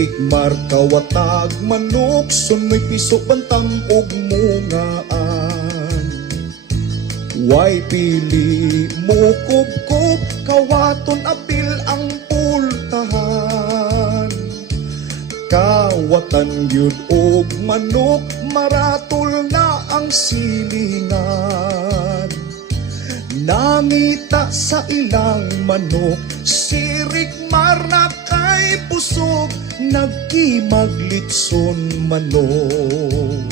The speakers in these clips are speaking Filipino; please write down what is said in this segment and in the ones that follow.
Rikmar kawatag manok, sunoy piso bantam og mungaan. Way pili mo kubkob, kawaton apil ang pultahan. Kawatan yun og manok, maratol na ang silingan. Nangita sa ilang manok, si Rikmar na kay pusog, nagkimaglitson manok.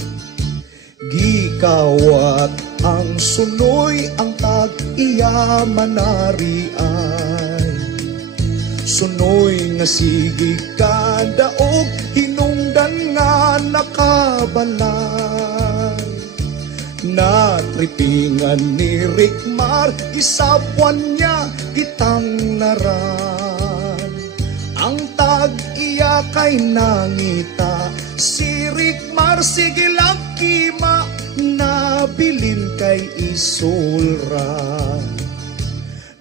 Gikawat ang sunoy, ang tag-iya manariay. Sunoy nga sige kadaog, hinungdan nga nakabalay. Natripingan ni Rikmar, isapwan niya kitang naran. Ang tag-iya kay nangita, si Rikmar sige lagkima, nabilin kay isulra.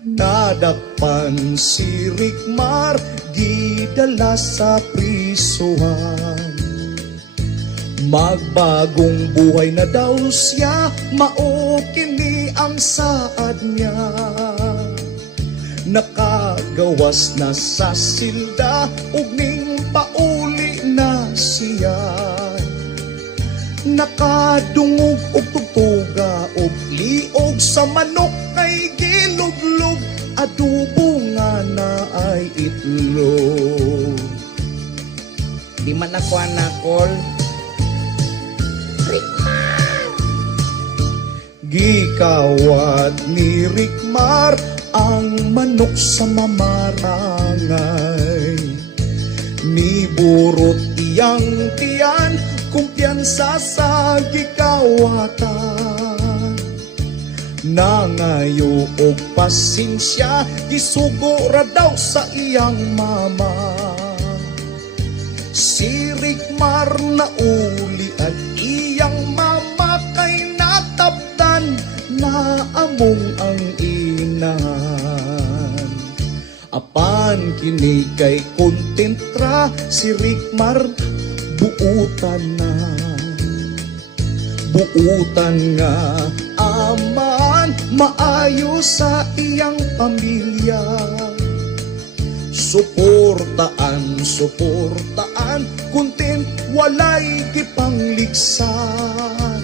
Nadakpan si Rikmar, gidala sa prisuhan. Magbagong buhay na daw siya, mao kini ang saad niya. Nakagawas na sa silda, ug ning pauli na siya. Nakadungog og tugtuga og liog sa manok kay giluglog, adobo nga na ay itlog. Di man ako anakol. Gikawat ni Rikmar ang manok sa mamarangay. Niburot iyang tiyan, kumpiyansa sa gikawatan. Nangayo og pasensya, gisugo ra daw sa iyang mama. Si Rikmar na uli at iyang mama kay natabdan, na among ang inahan. Apan kini kay kontentra, si Rikmar buutan na. Buutan nga aman, maayo sa iyang pamilya. Suportaan, content, walay gipangligsan.